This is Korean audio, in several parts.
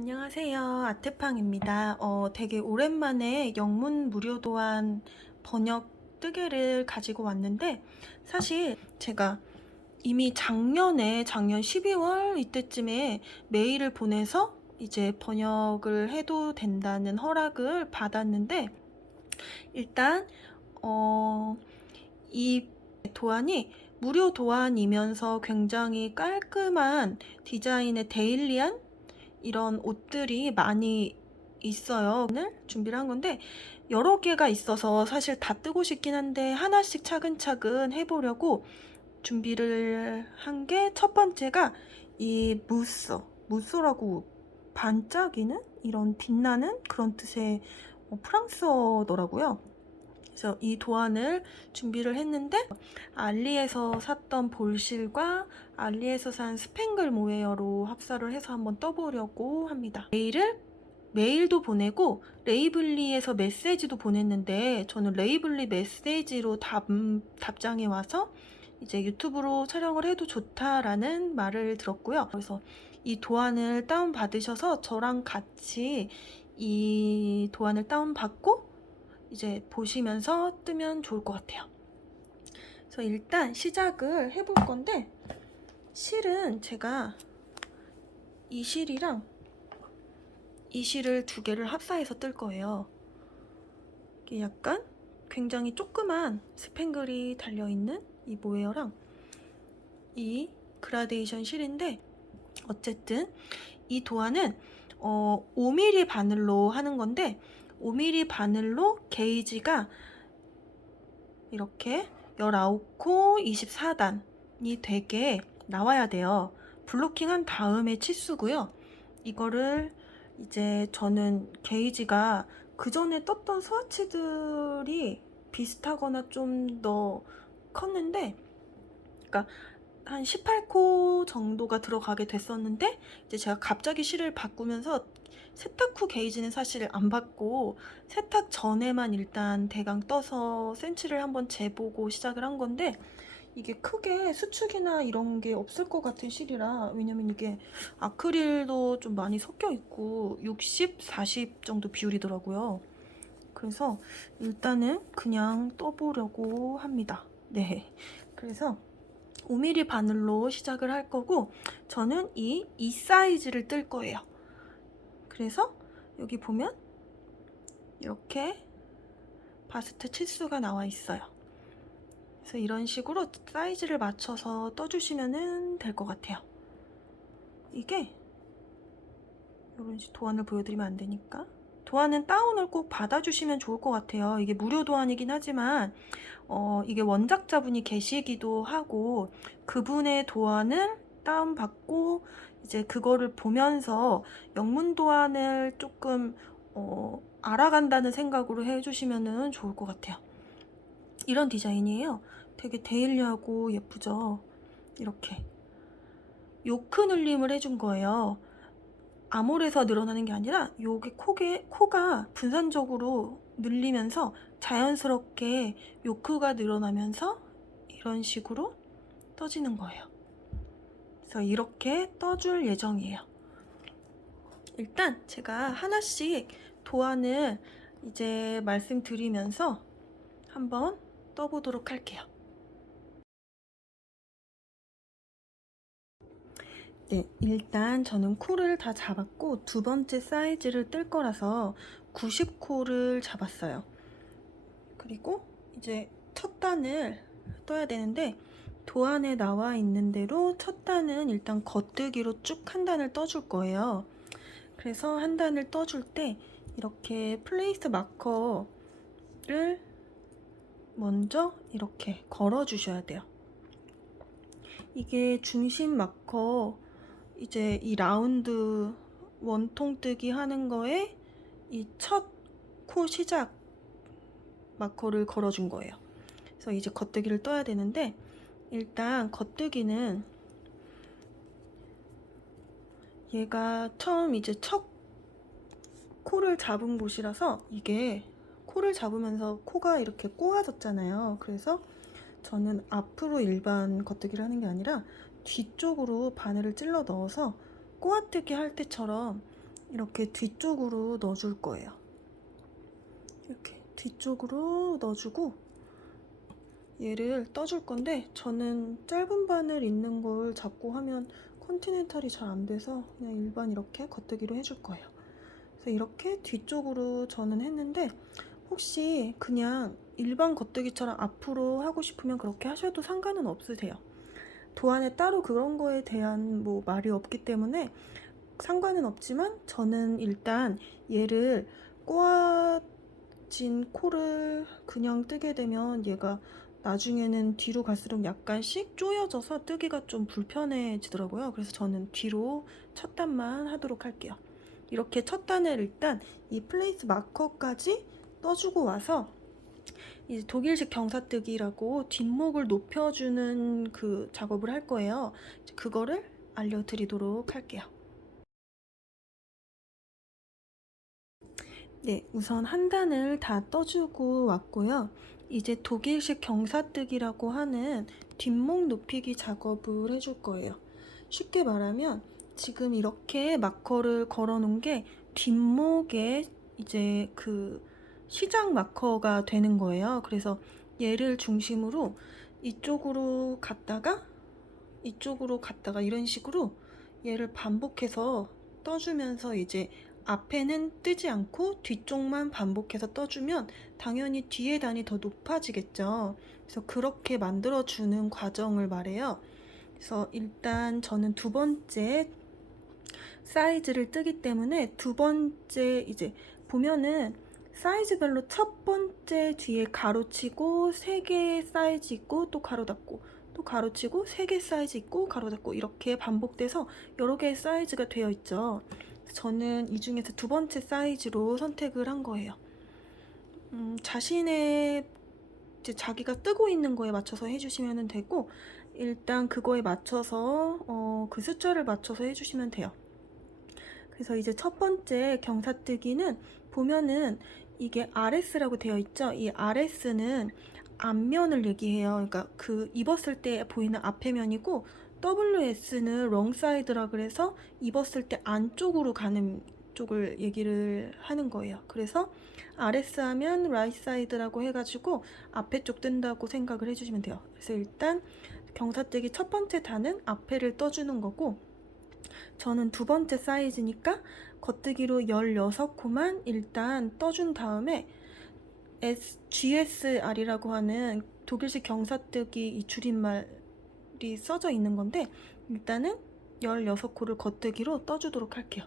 안녕하세요. 아트팡입니다. 되게 오랜만에 영문 무료 도안 번역 뜨개를 가지고 왔는데, 사실 제가 이미 작년 12월 이때쯤에 메일을 보내서 이제 번역을 해도 된다는 허락을 받았는데, 일단 이 도안이 무료 도안이면서 굉장히 깔끔한 디자인의 데일리한 이런 옷들이 많이 있어요. 오늘 준비를 한 건데 여러 개가 있어서 사실 다 뜨고 싶긴 한데 하나씩 차근차근 해보려고 준비를 한 게, 첫 번째가 이 무쏘라고 반짝이는 이런 빛나는 그런 뜻의 프랑스어더라고요. 그래서 이 도안을 준비를 했는데, 알리에서 샀던 볼실과 알리에서 산 스팽글 모헤어로 합사를 해서 한번 떠보려고 합니다. 메일도 보내고 레이블리에서 메시지도 보냈는데, 저는 레이블리 메시지로 답장이 와서 이제 유튜브로 촬영을 해도 좋다라는 말을 들었고요. 그래서 이 도안을 다운 받으셔서 저랑 같이 이 도안을 다운 받고 이제 보시면서 뜨면 좋을 것 같아요. 그래서 일단 시작을 해볼 건데, 실은 제가 이 실이랑 이 실을 두 개를 합사해서 뜰 거예요. 이게 약간 굉장히 조그만 스팽글이 달려있는 이 모헤어랑 이 그라데이션 실인데, 어쨌든 이 도안은 5mm 바늘로 하는 건데, 5mm 바늘로 게이지가 이렇게 19코 24단이 되게 나와야 돼요. 블로킹 한 다음에 치수고요. 이거를 이제 저는 게이지가 그 전에 떴던 스와치들이 비슷하거나 좀 더 컸는데, 그러니까 한 18코 정도가 들어가게 됐었는데, 이제 제가 갑자기 실을 바꾸면서 세탁 후 게이지는 사실 안 받고 세탁 전에만 일단 대강 떠서 센치를 한번 재보고 시작을 한 건데, 이게 크게 수축이나 이런 게 없을 것 같은 실이라, 왜냐면 이게 아크릴도 좀 많이 섞여 있고 60, 40 정도 비율이더라고요. 그래서 일단은 그냥 떠보려고 합니다. 네. 그래서 5mm 바늘로 시작을 할 거고, 저는 이 사이즈를 뜰 거예요. 그래서 여기 보면 이렇게 바스트 치수가 나와 있어요. 그래서 이런 식으로 사이즈를 맞춰서 떠주시면 될 것 같아요. 이게 이런 식으로 도안을 보여드리면 안 되니까, 도안은 다운을 꼭 받아주시면 좋을 것 같아요. 이게 무료 도안이긴 하지만 이게 원작자분이 계시기도 하고, 그분의 도안을 다운받고 이제 그거를 보면서 영문 도안을 조금 알아간다는 생각으로 해주시면 좋을 것 같아요. 이런 디자인이에요. 되게 데일리하고 예쁘죠? 이렇게 요크 눌림을 해준 거예요. 암홀에서 늘어나는 게 아니라 요게 코가 분산적으로 눌리면서 자연스럽게 요크가 늘어나면서 이런 식으로 떠지는 거예요. 그래서 이렇게 떠줄 예정이에요. 일단 제가 하나씩 도안을 이제 말씀드리면서 한번 떠보도록 할게요. 네, 일단 저는 코를 다 잡았고 두 번째 사이즈를 뜰 거라서 90코를 잡았어요. 그리고 이제 첫 단을 떠야 되는데, 도안에 나와 있는 대로 첫 단은 일단 겉뜨기로 쭉 한 단을 떠줄 거예요. 그래서 한 단을 떠줄 때 이렇게 플레이스 마커를 먼저 이렇게 걸어 주셔야 돼요. 이게 중심 마커, 이제 이 라운드 원통뜨기 하는 거에 이 첫 코 시작 마커를 걸어준 거예요. 그래서 이제 겉뜨기를 떠야 되는데, 일단 겉뜨기는 얘가 처음 이제 첫 코를 잡은 곳이라서, 이게 코를 잡으면서 코가 이렇게 꼬아졌잖아요. 그래서 저는 앞으로 일반 겉뜨기를 하는 게 아니라 뒤쪽으로 바늘을 찔러 넣어서 꼬아뜨기 할 때처럼 이렇게 뒤쪽으로 넣어줄 거예요. 이렇게 뒤쪽으로 넣어주고 얘를 떠줄 건데, 저는 짧은 바늘 있는 걸 잡고 하면 컨티넨탈이 잘 안 돼서 그냥 일반 이렇게 겉뜨기로 해줄 거예요. 그래서 이렇게 뒤쪽으로 저는 했는데, 혹시 그냥 일반 겉뜨기처럼 앞으로 하고 싶으면 그렇게 하셔도 상관은 없으세요. 도안에 따로 그런 거에 대한 뭐 말이 없기 때문에 상관은 없지만, 저는 일단 얘를 꼬아진 코를 그냥 뜨게 되면 얘가 나중에는 뒤로 갈수록 약간씩 조여져서 뜨기가 좀 불편해지더라고요. 그래서 저는 뒤로 첫 단만 하도록 할게요. 이렇게 첫 단을 일단 이 플레이스 마커까지 떠주고 와서 이제 독일식 경사뜨기라고 뒷목을 높여주는 그 작업을 할 거예요. 그거를 알려드리도록 할게요. 네, 우선 한 단을 다 떠주고 왔고요. 이제 독일식 경사뜨기라고 하는 뒷목 높이기 작업을 해줄 거예요. 쉽게 말하면 지금 이렇게 마커를 걸어 놓은 게 뒷목에 이제 그 시작 마커가 되는 거예요. 그래서 얘를 중심으로 이쪽으로 갔다가 이쪽으로 갔다가 이런 식으로 얘를 반복해서 떠주면서, 이제 앞에는 뜨지 않고 뒤쪽만 반복해서 떠주면 당연히 뒤에 단이 더 높아지겠죠. 그래서 그렇게 만들어주는 과정을 말해요. 그래서 일단 저는 두 번째 사이즈를 뜨기 때문에 두 번째 이제 보면은 사이즈별로 첫 번째 뒤에 가로치고 3개 사이즈 있고 또 가로 닫고, 또 가로치고 3개 사이즈 있고 가로 닫고, 이렇게 반복돼서 여러 개의 사이즈가 되어 있죠. 저는 이 중에서 두 번째 사이즈로 선택을 한 거예요. 자신의 이제 자기가 뜨고 있는 거에 맞춰서 해주시면 되고, 일단 그거에 맞춰서 그 숫자를 맞춰서 해주시면 돼요. 그래서 이제 첫 번째 경사뜨기는 보면은 이게 RS라고 되어 있죠. 이 RS는 앞면을 얘기해요. 그러니까 그 입었을 때 보이는 앞에 면이고, WS는 롱사이드라 그래서 입었을 때 안쪽으로 가는 쪽을 얘기를 하는 거예요. 그래서 RS 하면 라이트 사이드라고 해가지고 앞에 쪽 뜬다고 생각을 해주시면 돼요. 그래서 일단 경사뜨기 첫 번째 단은 앞에를 떠주는 거고, 저는 두 번째 사이즈니까 겉뜨기로 16코만 일단 떠준 다음에 GSR이라고 하는 독일식 경사뜨기 이 줄임말이 써져 있는 건데, 일단은 16코를 겉뜨기로 떠주도록 할게요.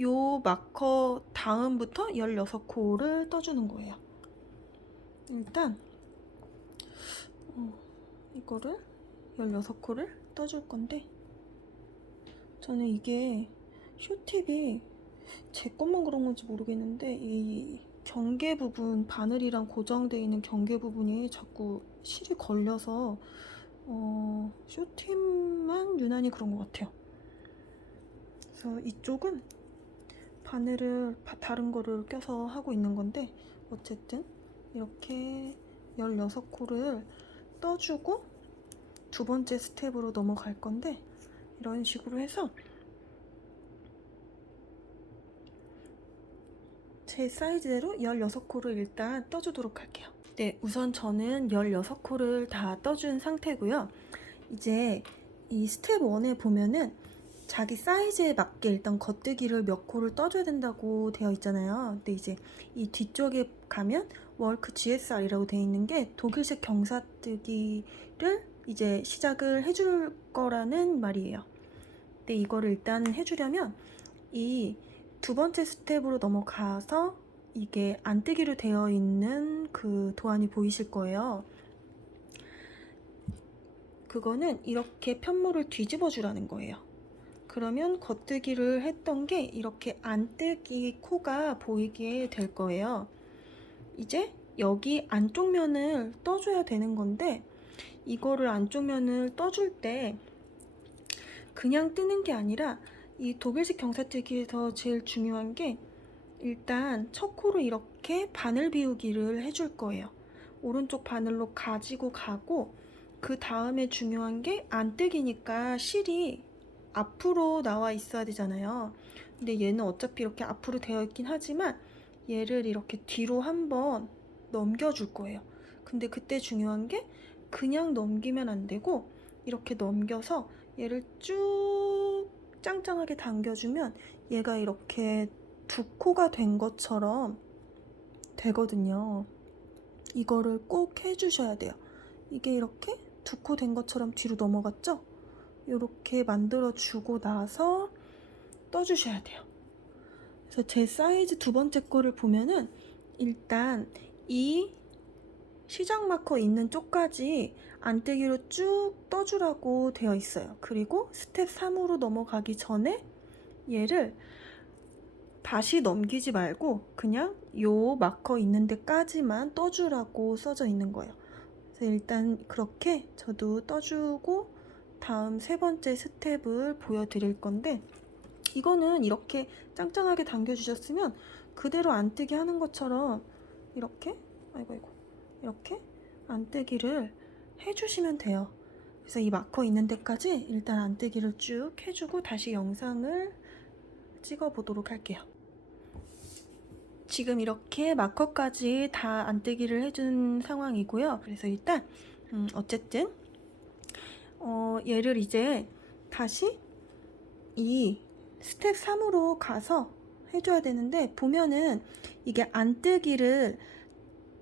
요 마커 다음부터 16코를 떠주는 거예요. 일단 이거를 16코를 떠줄 건데, 저는 이게 쇼팁이 제 것만 그런 건지 모르겠는데 이 경계 부분, 바늘이랑 고정되어 있는 경계 부분이 자꾸 실이 걸려서 쇼팁만 유난히 그런 것 같아요. 그래서 이쪽은 바늘을 다른 거를 껴서 하고 있는 건데, 어쨌든 이렇게 16코를 떠주고 두 번째 스텝으로 넘어갈 건데, 이런 식으로 해서 제 사이즈대로 16코를 일단 떠주도록 할게요. 네, 우선 저는 16코를 다 떠준 상태고요. 이제 이 스텝 1에 보면은 자기 사이즈에 맞게 일단 겉뜨기를 몇 코를 떠줘야 된다고 되어 있잖아요. 근데 이제 이 뒤쪽에 가면 월크 GSR이라고 되어 있는 게 독일식 경사뜨기를 이제 시작을 해줄 거라는 말이에요. 근데 이거를 일단 해주려면 이 두 번째 스텝으로 넘어가서 이게 안뜨기로 되어 있는 그 도안이 보이실 거예요. 그거는 이렇게 편모를 뒤집어 주라는 거예요. 그러면 겉뜨기를 했던 게 이렇게 안뜨기 코가 보이게 될 거예요. 이제 여기 안쪽 면을 떠줘야 되는 건데, 이거를 안쪽 면을 떠줄 때 그냥 뜨는 게 아니라 이 독일식 경사뜨기에서 제일 중요한 게 일단 첫 코로 이렇게 바늘 비우기를 해줄 거예요. 오른쪽 바늘로 가지고 가고, 그 다음에 중요한 게 안뜨기니까 실이 앞으로 나와 있어야 되잖아요. 근데 얘는 어차피 이렇게 앞으로 되어 있긴 하지만 얘를 이렇게 뒤로 한번 넘겨줄 거예요. 근데 그때 중요한 게 그냥 넘기면 안 되고 이렇게 넘겨서 얘를 쭉 짱짱하게 당겨주면 얘가 이렇게 두 코가 된 것처럼 되거든요. 이거를 꼭 해주셔야 돼요. 이게 이렇게 두 코 된 것처럼 뒤로 넘어갔죠? 이렇게 만들어주고 나서 떠주셔야 돼요. 그래서 제 사이즈 두 번째 거를 보면은 일단 이 시작 마커 있는 쪽까지 안뜨기로 쭉 떠주라고 되어 있어요. 그리고 스텝 3으로 넘어가기 전에 얘를 다시 넘기지 말고 그냥 요 마커 있는 데까지만 떠주라고 써져 있는 거예요. 그래서 일단 그렇게 저도 떠주고 다음 세 번째 스텝을 보여드릴 건데, 이거는 이렇게 짱짱하게 당겨주셨으면 그대로 안뜨기 하는 것처럼 이렇게 이렇게 안뜨기를 해주시면 돼요. 그래서 이 마커 있는 데까지 일단 안뜨기를 쭉 해주고 다시 영상을 찍어 보도록 할게요. 지금 이렇게 마커까지 다 안뜨기를 해준 상황이고요. 그래서 일단 어쨌든 얘를 이제 다시 이 스텝 3으로 가서 해줘야 되는데, 보면은 이게 안뜨기를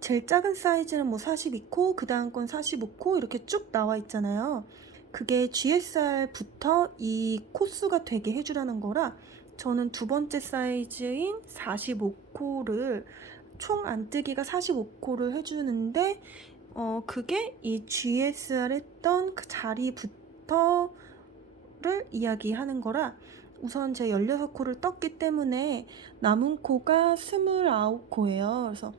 제일 작은 사이즈는 뭐 42코, 그 다음 건 45코 이렇게 쭉 나와 있잖아요. 그게 GSR부터 이 코수가 되게 해주라는 거라 저는 두 번째 사이즈인 45코를 총 안뜨기가 45코를 해주는데 그게 이 GSR 했던 그 자리부터를 이야기하는 거라 우선 제 16코를 떴기 때문에 남은 코가 29코예요. 그래서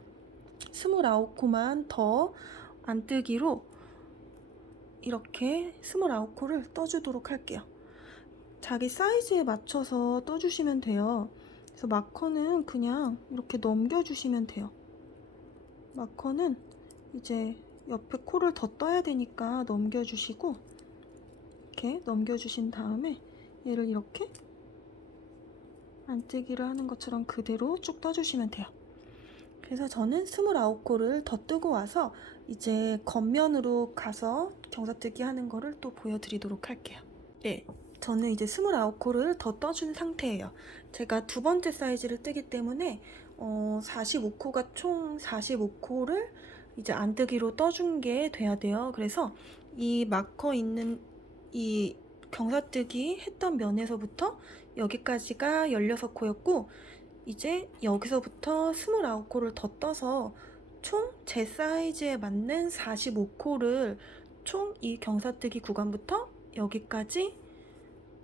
29코만 더 안뜨기로 이렇게 29코를 떠주도록 할게요. 자기 사이즈에 맞춰서 떠주시면 돼요. 그래서 마커는 그냥 이렇게 넘겨주시면 돼요. 마커는 이제 옆에 코를 더 떠야 되니까 넘겨주시고, 이렇게 넘겨주신 다음에 얘를 이렇게 안뜨기를 하는 것처럼 그대로 쭉 떠주시면 돼요. 그래서 저는 29코를 더 뜨고 와서 이제 겉면으로 가서 경사뜨기 하는 거를 또 보여드리도록 할게요. 네, 저는 이제 29코를 더 떠준 상태예요. 제가 두 번째 사이즈를 뜨기 때문에 45코가 총 45코를 이제 안뜨기로 떠준 게 돼야 돼요. 그래서 이 마커 있는 이 경사뜨기 했던 면에서부터 여기까지가 16코였고 이제 여기서부터 29코를 더 떠서 총 제 사이즈에 맞는 45코를 총 이 경사뜨기 구간부터 여기까지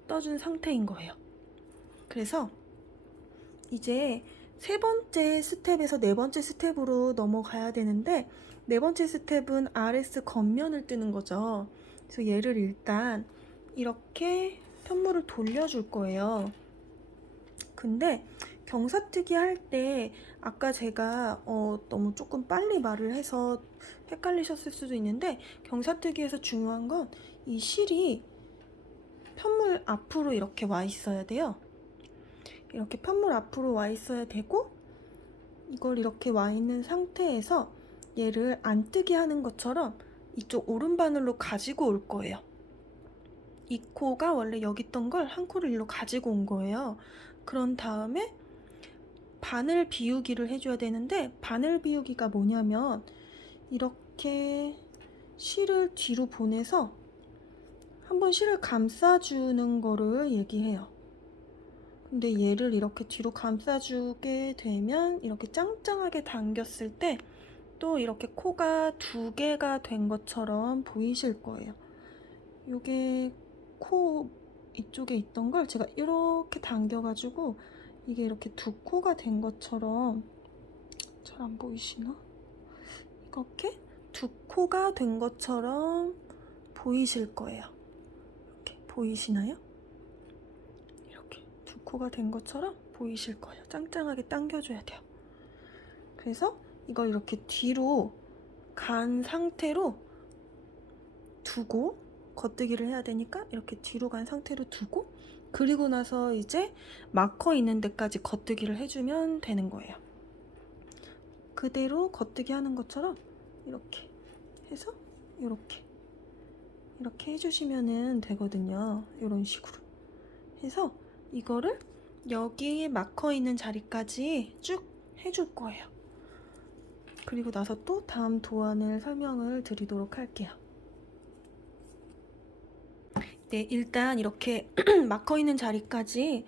떠준 상태인 거예요. 그래서 이제 세 번째 스텝에서 네 번째 스텝으로 넘어가야 되는데, 네 번째 스텝은 RS 겉면을 뜨는 거죠. 그래서 얘를 일단 이렇게 편물을 돌려줄 거예요. 근데 경사뜨기 할 때 아까 제가 너무 조금 빨리 말을 해서 헷갈리셨을 수도 있는데, 경사뜨기에서 중요한 건 이 실이 편물 앞으로 이렇게 와 있어야 돼요. 이렇게 편물 앞으로 와 있어야 되고, 이걸 이렇게 와 있는 상태에서 얘를 안뜨기 하는 것처럼 이쪽 오른바늘로 가지고 올 거예요. 이 코가 원래 여기 있던 걸 한 코를 일로 가지고 온 거예요. 그런 다음에 바늘 비우기를 해줘야 되는데, 바늘 비우기가 뭐냐면 이렇게 실을 뒤로 보내서 한번 실을 감싸주는 거를 얘기해요. 근데 얘를 이렇게 뒤로 감싸주게 되면 이렇게 짱짱하게 당겼을 때 또 이렇게 코가 두 개가 된 것처럼 보이실 거예요. 요게 코 이쪽에 있던 걸 제가 이렇게 당겨가지고 이게 이렇게 두 코가 된 것처럼, 잘 안 보이시나? 이렇게 두 코가 된 것처럼 보이실 거예요. 이렇게 보이시나요? 이렇게 두 코가 된 것처럼 보이실 거예요. 짱짱하게 당겨줘야 돼요. 그래서 이걸 이렇게 뒤로 간 상태로 두고 겉뜨기를 해야 되니까 이렇게 뒤로 간 상태로 두고 그리고 나서 이제 마커 있는 데까지 겉뜨기를 해주면 되는 거예요. 그대로 겉뜨기 하는 것처럼 이렇게 해서 이렇게 해주시면 되거든요. 이런 식으로 해서 이거를 여기 마커 있는 자리까지 쭉 해줄 거예요. 그리고 나서 또 다음 도안을 설명을 드리도록 할게요. 네, 일단 이렇게 마커 있는 자리까지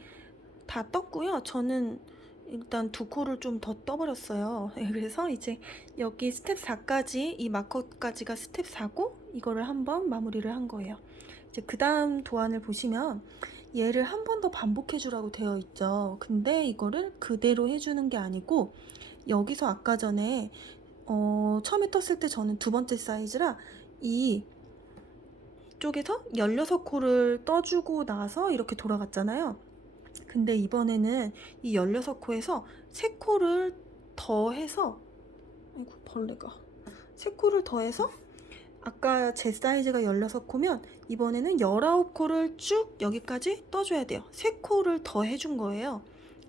다 떴고요. 저는 일단 두 코를 좀 더 떠버렸어요. 그래서 이제 여기 스텝 4까지, 이 마커까지가 스텝 4고 이거를 한번 마무리를 한 거예요. 이제 그 다음 도안을 보시면 얘를 한 번 더 반복해 주라고 되어 있죠. 근데 이거를 그대로 해주는 게 아니고 여기서 아까 전에 처음에 떴을 때 저는 두 번째 사이즈라 이 쪽에서 16코를 떠주고 나서 이렇게 돌아갔잖아요. 근데 이번에는 이 16코에서 3코를 더해서, 아이고 벌레가, 3코를 더해서 아까 제 사이즈가 16코면 이번에는 19코를 쭉 여기까지 떠줘야 돼요. 3코를 더 해준 거예요.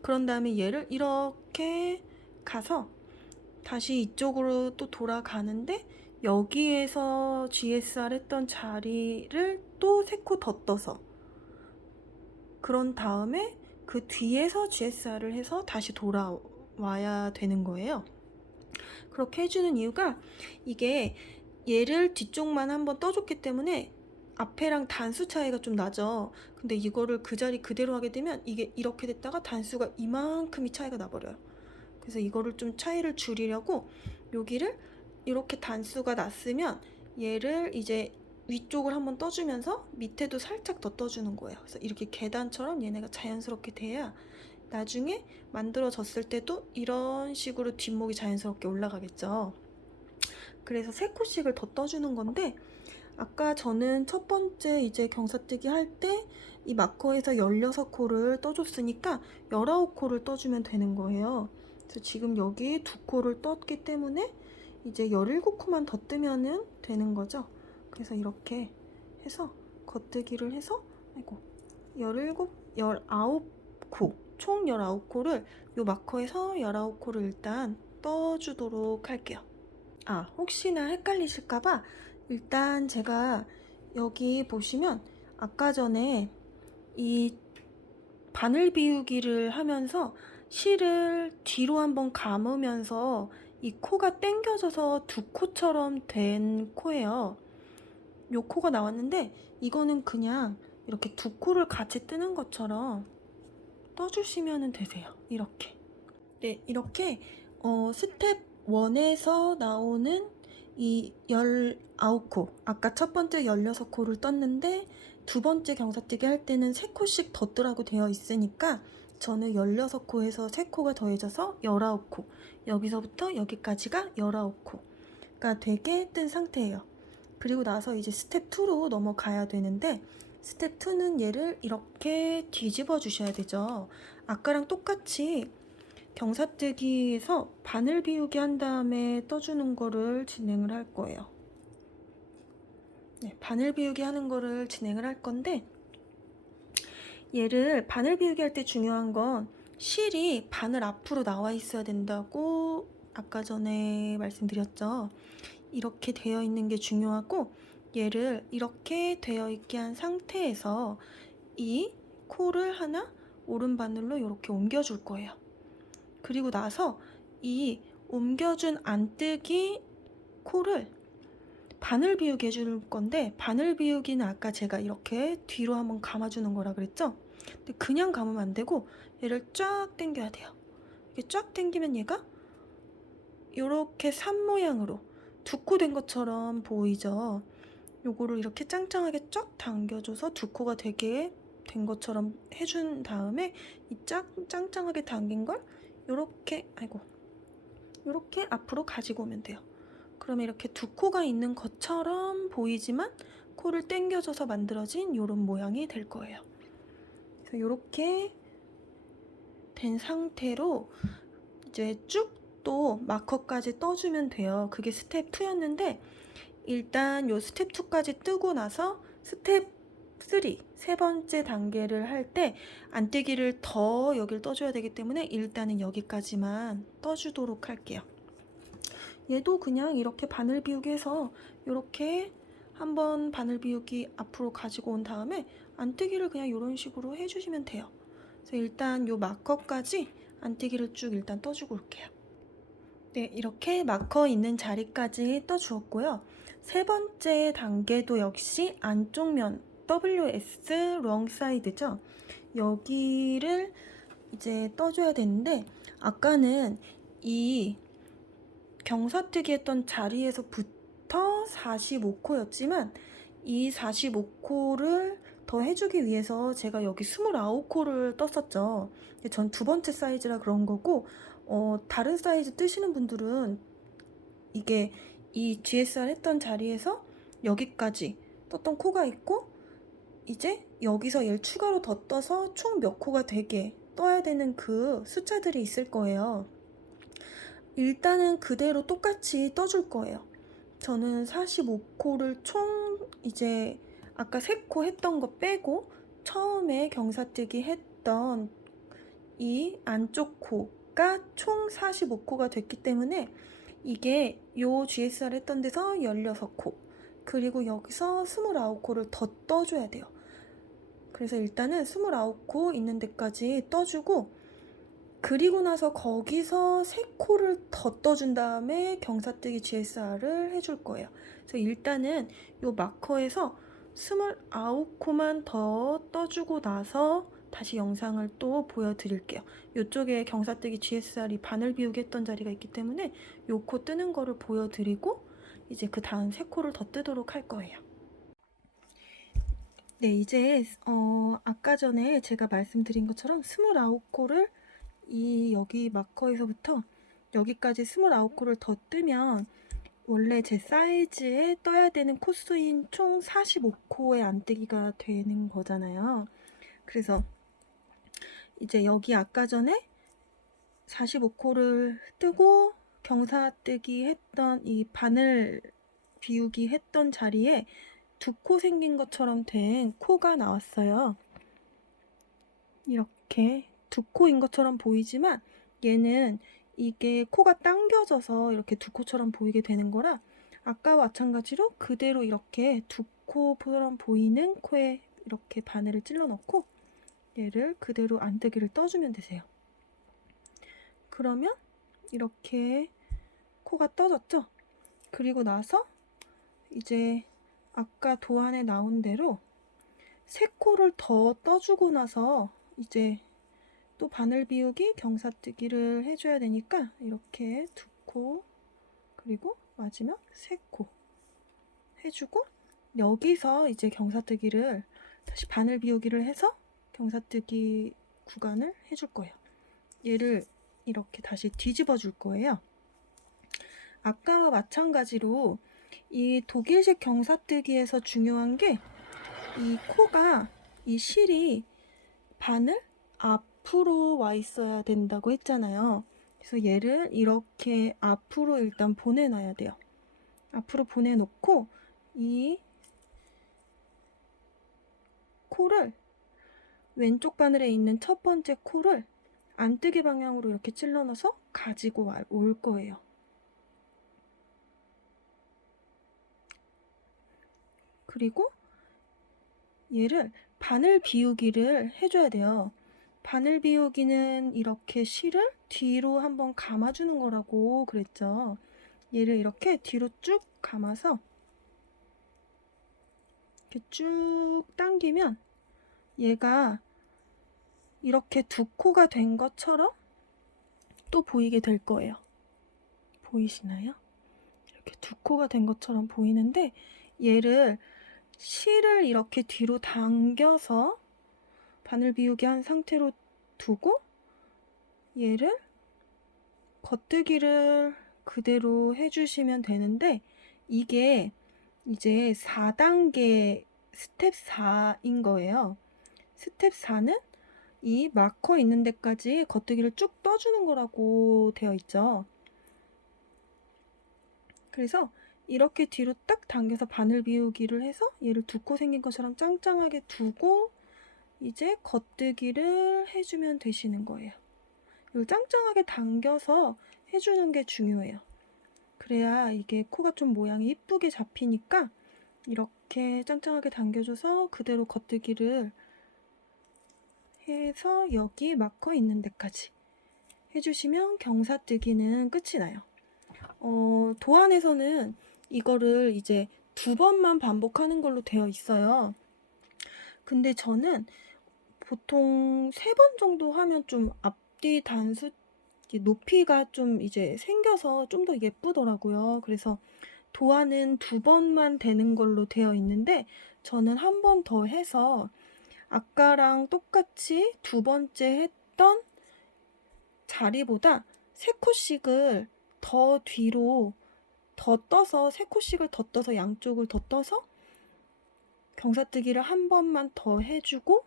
그런 다음에 얘를 이렇게 가서 다시 이쪽으로 또 돌아가는데 여기에서 GSR 했던 자리를 또 3코 더 떠서 그런 다음에 그 뒤에서 GSR을 해서 다시 돌아와야 되는 거예요. 그렇게 해주는 이유가 이게 얘를 뒤쪽만 한번 떠줬기 때문에 앞에랑 단수 차이가 좀 나죠. 근데 이거를 그 자리 그대로 하게 되면 이게 이렇게 됐다가 단수가 이만큼이 차이가 나버려요. 그래서 이거를 좀 차이를 줄이려고 여기를 이렇게 단수가 났으면 얘를 이제 위쪽을 한번 떠주면서 밑에도 살짝 더 떠주는 거예요. 그래서 이렇게 계단처럼 얘네가 자연스럽게 돼야 나중에 만들어졌을 때도 이런 식으로 뒷목이 자연스럽게 올라가겠죠. 그래서 3코씩을 더 떠주는 건데 아까 저는 첫 번째 이제 경사뜨기 할 때 이 마커에서 16코를 떠줬으니까 19코를 떠주면 되는 거예요. 그래서 지금 여기 2코를 떴기 때문에 이제 17코만 더 뜨면은 되는 거죠. 그래서 이렇게 해서 겉뜨기를 해서 17, 19코, 총 19코를 요 마커에서 19코를 일단 떠주도록 할게요. 혹시나 헷갈리실까봐 일단 제가 여기 보시면 아까 전에 이 바늘 비우기를 하면서 실을 뒤로 한번 감으면서 이 코가 당겨져서 2코처럼 된 코예요. 요 코가 나왔는데 이거는 그냥 이렇게 2코를 같이 뜨는 것처럼 떠주시면 되세요. 이렇게. 네, 이렇게 스텝 1에서 나오는 이 19코, 아까 첫 번째 16코를 떴는데 두 번째 경사뜨기 할 때는 3코씩 더 뜨라고 되어 있으니까 저는 16코에서 3코가 더해져서 19코, 여기서부터 여기까지가 19코가 되게 뜬 상태예요. 그리고 나서 이제 스텝 2로 넘어가야 되는데 스텝 2는 얘를 이렇게 뒤집어 주셔야 되죠. 아까랑 똑같이 경사뜨기에서 바늘 비우기 한 다음에 떠주는 거를 진행을 할 거예요. 네, 바늘 비우기 하는 거를 진행을 할 건데 얘를 바늘 비우기 할 때 중요한 건 실이 바늘 앞으로 나와 있어야 된다고 아까 전에 말씀드렸죠. 이렇게 되어 있는 게 중요하고 얘를 이렇게 되어 있게 한 상태에서 이 코를 하나 오른 바늘로 이렇게 옮겨줄 거예요. 그리고 나서 이 옮겨준 안뜨기 코를 바늘 비우기 해줄 건데 바늘 비우기는 아까 제가 이렇게 뒤로 한번 감아주는 거라 그랬죠? 근데 그냥 감으면 안 되고 얘를 쫙 당겨야 돼요. 이렇게 쫙 당기면 얘가 이렇게 산 모양으로 2코 된 것처럼 보이죠? 요거를 이렇게 짱짱하게 쫙 당겨줘서 2코가 되게 된 것처럼 해준 다음에 이 짱짱하게 당긴 걸 요렇게 요렇게 앞으로 가지고 오면 돼요. 그러면 이렇게 2코가 있는 것처럼 보이지만 코를 당겨줘서 만들어진 요런 모양이 될 거예요. 그래서 요렇게 된 상태로 이제 쭉 또 마커까지 떠주면 돼요. 그게 스텝 2였는데 일단 요 스텝 2까지 뜨고 나서 스텝 3, 세 번째 단계를 할 때 안뜨기를 더 여길 떠줘야 되기 때문에 일단은 여기까지만 떠주도록 할게요. 얘도 그냥 이렇게 바늘 비우기 해서 이렇게 한번 바늘 비우기 앞으로 가지고 온 다음에 안뜨기를 그냥 이런 식으로 해주시면 돼요. 그래서 일단 요 마커까지 안뜨기를 쭉 일단 떠주고 올게요. 네, 이렇게 마커 있는 자리까지 떠주었고요. 세 번째 단계도 역시 안쪽 면 WS 롱 사이드죠. 여기를 이제 떠줘야 되는데 아까는 이 경사뜨기 했던 자리에서부터 45코였지만 이 45코를 더 해주기 위해서 제가 여기 29코를 떴었죠. 전 두 번째 사이즈라 그런 거고 다른 사이즈 뜨시는 분들은 이게 이 GSR 했던 자리에서 여기까지 떴던 코가 있고 이제 여기서 얘를 추가로 더 떠서 총 몇 코가 되게 떠야 되는 그 숫자들이 있을 거예요. 일단은 그대로 똑같이 떠줄 거예요. 저는 45코를 총 이제 아까 3코 했던 거 빼고 처음에 경사뜨기 했던 이 안쪽 코가 총 45코가 됐기 때문에 이게 요 GSR 했던 데서 16코 그리고 여기서 29코를 더 떠줘야 돼요. 그래서 일단은 29코 있는 데까지 떠주고 그리고 나서 거기서 3코를 더 떠준 다음에 경사뜨기 GSR을 해줄 거예요. 그래서 일단은 요 마커에서 29코만 더 떠주고 나서 다시 영상을 또 보여드릴게요. 이쪽에 경사뜨기 GSR이 바늘 비우기 했던 자리가 있기 때문에 요 코 뜨는 거를 보여드리고 이제 그 다음 3코를 더 뜨도록 할 거예요. 네, 이제 아까 전에 제가 말씀드린 것처럼 29코를 이 여기 마커에서부터 여기까지 29코를 더 뜨면 원래 제 사이즈에 떠야 되는 코수인 총 45코의 안뜨기가 되는 거잖아요. 그래서 이제 여기 아까 전에 45코를 뜨고 경사뜨기 했던 이 바늘 비우기 했던 자리에 2코 생긴 것처럼 된 코가 나왔어요. 이렇게 2코인 것처럼 보이지만 얘는 이게 코가 당겨져서 이렇게 2코처럼 보이게 되는 거라 아까와 마찬가지로 그대로 이렇게 2코처럼 보이는 코에 이렇게 바늘을 찔러 넣고 얘를 그대로 안뜨기를 떠주면 되세요. 그러면 이렇게 코가 떠졌죠? 그리고 나서 이제 아까 도안에 나온 대로 3코를 더 떠주고 나서 이제 또 바늘 비우기, 경사뜨기를 해줘야 되니까 이렇게 2코 그리고 마지막 3코 해주고 여기서 이제 경사뜨기를 다시 바늘 비우기를 해서 경사뜨기 구간을 해줄 거예요. 얘를 이렇게 다시 뒤집어 줄 거예요. 아까와 마찬가지로 이 독일식 경사뜨기에서 중요한 게 이 코가 이 실이 바늘 앞으로 와 있어야 된다고 했잖아요. 그래서 얘를 이렇게 앞으로 일단 보내놔야 돼요. 앞으로 보내놓고 이 코를 왼쪽 바늘에 있는 첫 번째 코를 안뜨기 방향으로 이렇게 찔러 넣어서 가지고 올 거예요. 그리고 얘를 바늘 비우기를 해줘야 돼요. 바늘 비우기는 이렇게 실을 뒤로 한번 감아주는 거라고 그랬죠. 얘를 이렇게 뒤로 쭉 감아서 이렇게 쭉 당기면 얘가 이렇게 2코가 된 것처럼 또 보이게 될 거예요. 보이시나요? 이렇게 2코가 된 것처럼 보이는데 얘를 실을 이렇게 뒤로 당겨서 바늘 비우기 한 상태로 두고 얘를 겉뜨기를 그대로 해주시면 되는데 이게 이제 4단계 스텝 4인 거예요. 스텝 4는 이 마커 있는 데까지 겉뜨기를 쭉 떠주는 거라고 되어 있죠. 그래서 이렇게 뒤로 딱 당겨서 바늘 비우기를 해서 얘를 두 코 생긴 것처럼 짱짱하게 두고 이제 겉뜨기를 해주면 되시는 거예요. 이걸 짱짱하게 당겨서 해주는 게 중요해요. 그래야 이게 코가 좀 모양이 이쁘게 잡히니까 이렇게 짱짱하게 당겨줘서 그대로 겉뜨기를 해서 여기 마커 있는 데까지 해주시면 경사뜨기는 끝이 나요. 도안에서는 이거를 이제 2번만 반복하는 걸로 되어 있어요. 근데 저는 보통 3번 정도 하면 좀 앞뒤 단수 높이가 좀 이제 생겨서 좀 더 예쁘더라고요. 그래서 도안은 2번만 되는 걸로 되어 있는데 저는 한 번 더 해서 아까랑 똑같이 2번째 했던 자리보다 3코씩을 더 뒤로 더 떠서 3코씩을 더 떠서 양쪽을 더 떠서 경사뜨기를 한 번만 더 해주고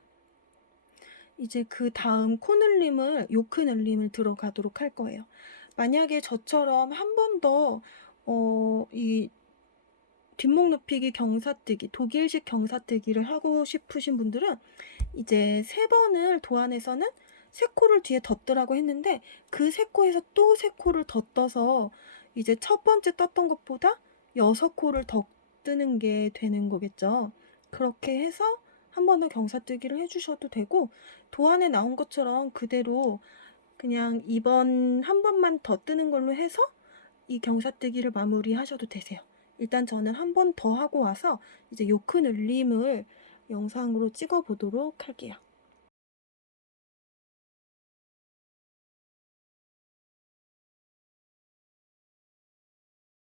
이제 그 다음 코늘림을 요크늘림을 들어가도록 할 거예요. 만약에 저처럼 한 번 더 이 뒷목 높이기 경사뜨기, 독일식 경사뜨기를 하고 싶으신 분들은 이제 3번을 도안에서는 3코를 뒤에 덧뜨라고 했는데 그 3코에서 또 3코를 더 떠서 이제 첫 번째 떴던 것보다 6코를 더 뜨는 게 되는 거겠죠. 그렇게 해서 한 번 더 경사뜨기를 해주셔도 되고 도안에 나온 것처럼 그대로 그냥 2번 한 번만 더 뜨는 걸로 해서 이 경사뜨기를 마무리하셔도 되세요. 일단 저는 한 번 더 하고 와서 이제 요크 늘림을 영상으로 찍어 보도록 할게요.